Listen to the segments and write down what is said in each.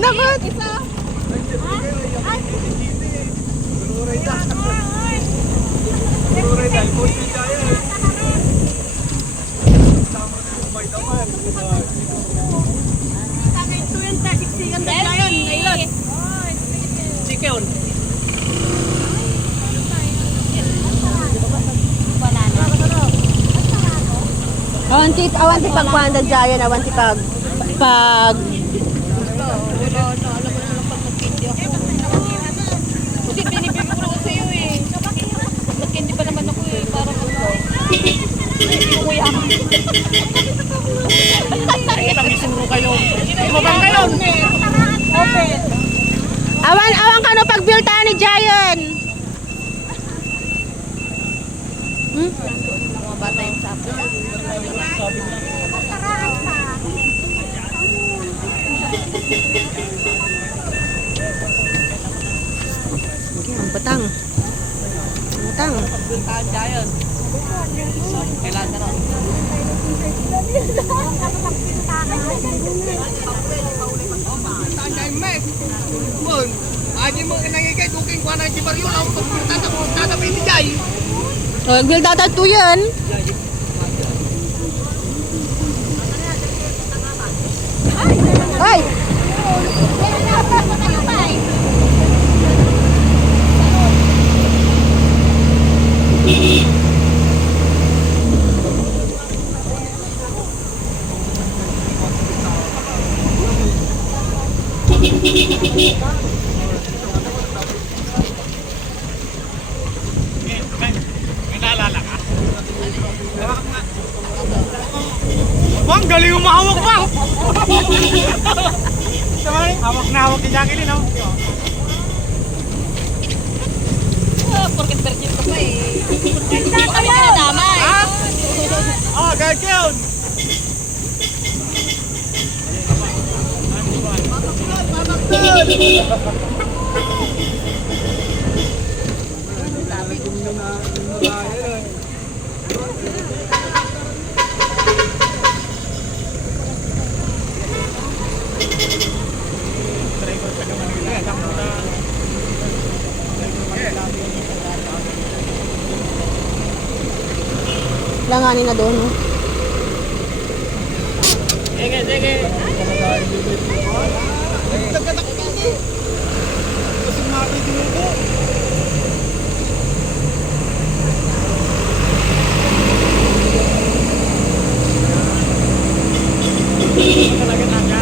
damot. Awanti pagpanda dyan, awanti pag Kasi binibigyan ko na sa'yo eh. Nag-candy pa naman ako eh. Parang ako. Kumuya ka. Kita, may suro kayo. Ibabang kayo. Open. awan ka no pagbilta ni Jayon. Mga bata yung sapo. Ang batang. Pagpuntahan dyan. Kailan na rin. Aji mo nangigay tuking kuha ng kibaryo na ako tatapin ni Jay. Bilta to yan. Ay! May naalala ka? Bang, galing umahawak pa! Sabay, hawak na hawak ni Jacqueline, no? Porket virgin ko pa eh. Kami na nadamay. Ah, guard yun! Langanin na doon. No? Sige, sige! Kasi mati dinubo. Talaga naga.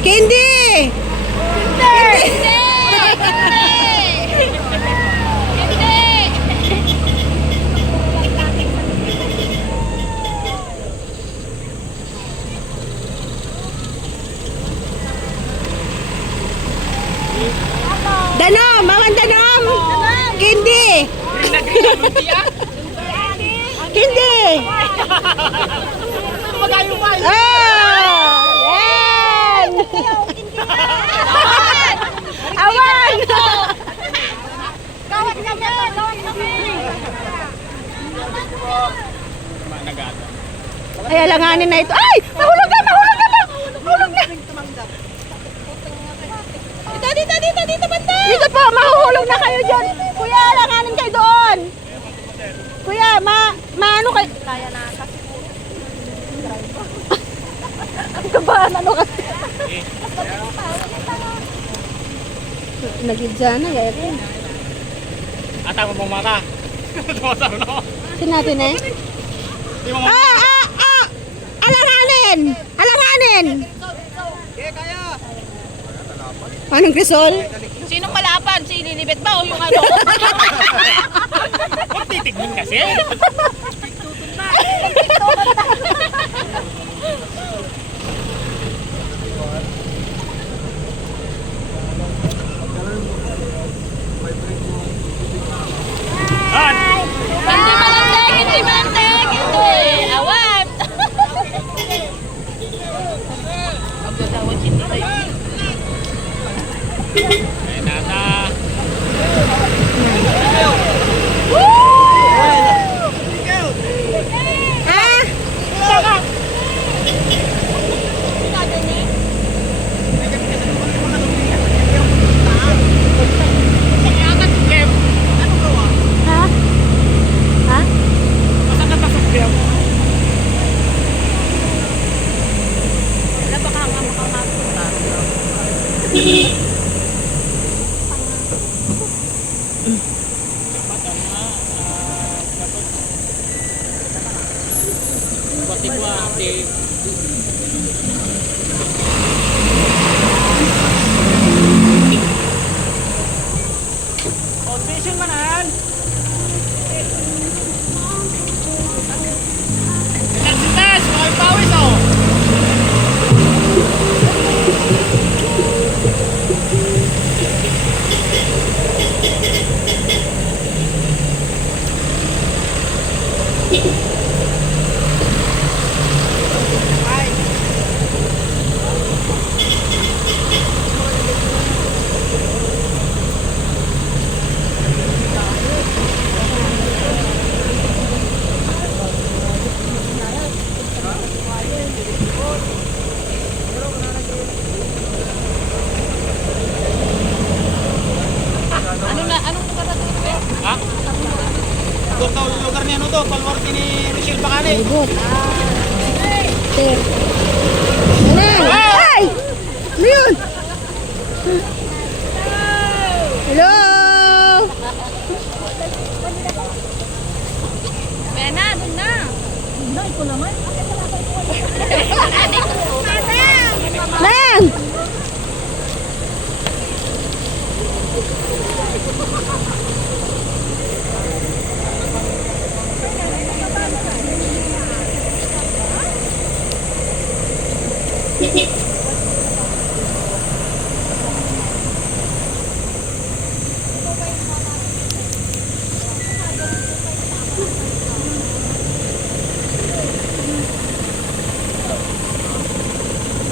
Candy! Danom! Mawan danom! Candy! Candy! Yan! Awan! Kawat kami! Kawat kami! Ay, alanganin na ito. Ay! Mahulog na! Mahulog na! Mahulog na! Dito, banda! Dito po, mahuhulog na kayo dyan. Kuya, alanganin kayo doon. Kuya, maano kayo? Kaya na kasi po. Ang kabahan, ano kasi? Nagidya na, gaya ko. Ata mo pong mata. Tumasama na ako. Sinatin eh. Di mo Alanganin! Alanganin! kaya. Anong Crisol? Sinong malapan? Si Lilibet ba o yung ano? Huwag titignan kasi. Ah! Hindi malantek, hindi malantek. Ito eh, awat. Magdadawat hindi tayo. Ayan na. Ah! Ha? Ha? Masa ka pasok niya? Wala baka nga makakapunta. Pati ko ate. Condition manan. Intensitas, may pawis oh. Anong lugar na ito? Ha? Ito lugar niya ano to, Palworte ni Michelle Bacane. Ay! Ano yun? Hello? Kaya na, doon na. Nang!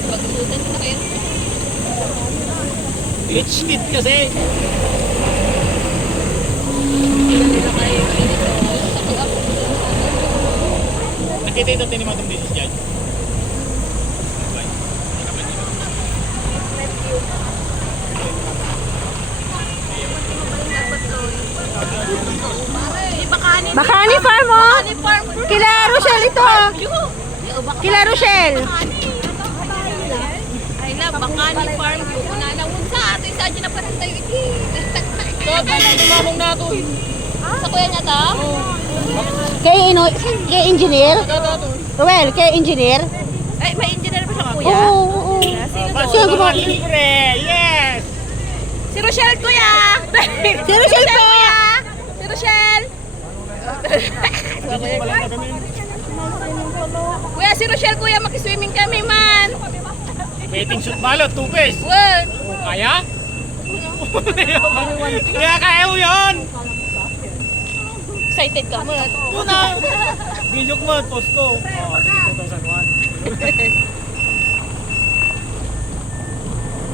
Pagsutan na kayo. Beach kid kasi. Hindi na kayo dito. Nakita ito tinimatong beach dyan. Bakani. Bakani Farm oh! Bakani farm. Kila Rochelle ito oh! Kila Rochelle! Ay na, Bakani farm. Kuna na unsa ato isa dyan na parang tayo iti. Sabi na dumamong na ito eh. Sa kuya niya ta? Kay engineer? Roel, kay engineer? Ay, may engineer ba siya kuya? Oo, oo. Sino to? Sino ba? Libre, yes! Si Rochelle kuya! Si Rochelle po! kuya! Si Rochelle! Kuya, si Rochelle kuya, makiswimming kami man! Waiting shoot balot, 2 pesos. Word! Kaya? Kaya kaya mo yun! Excited ka mo. Una! Bilyok mo, post ko. Oh, 2001.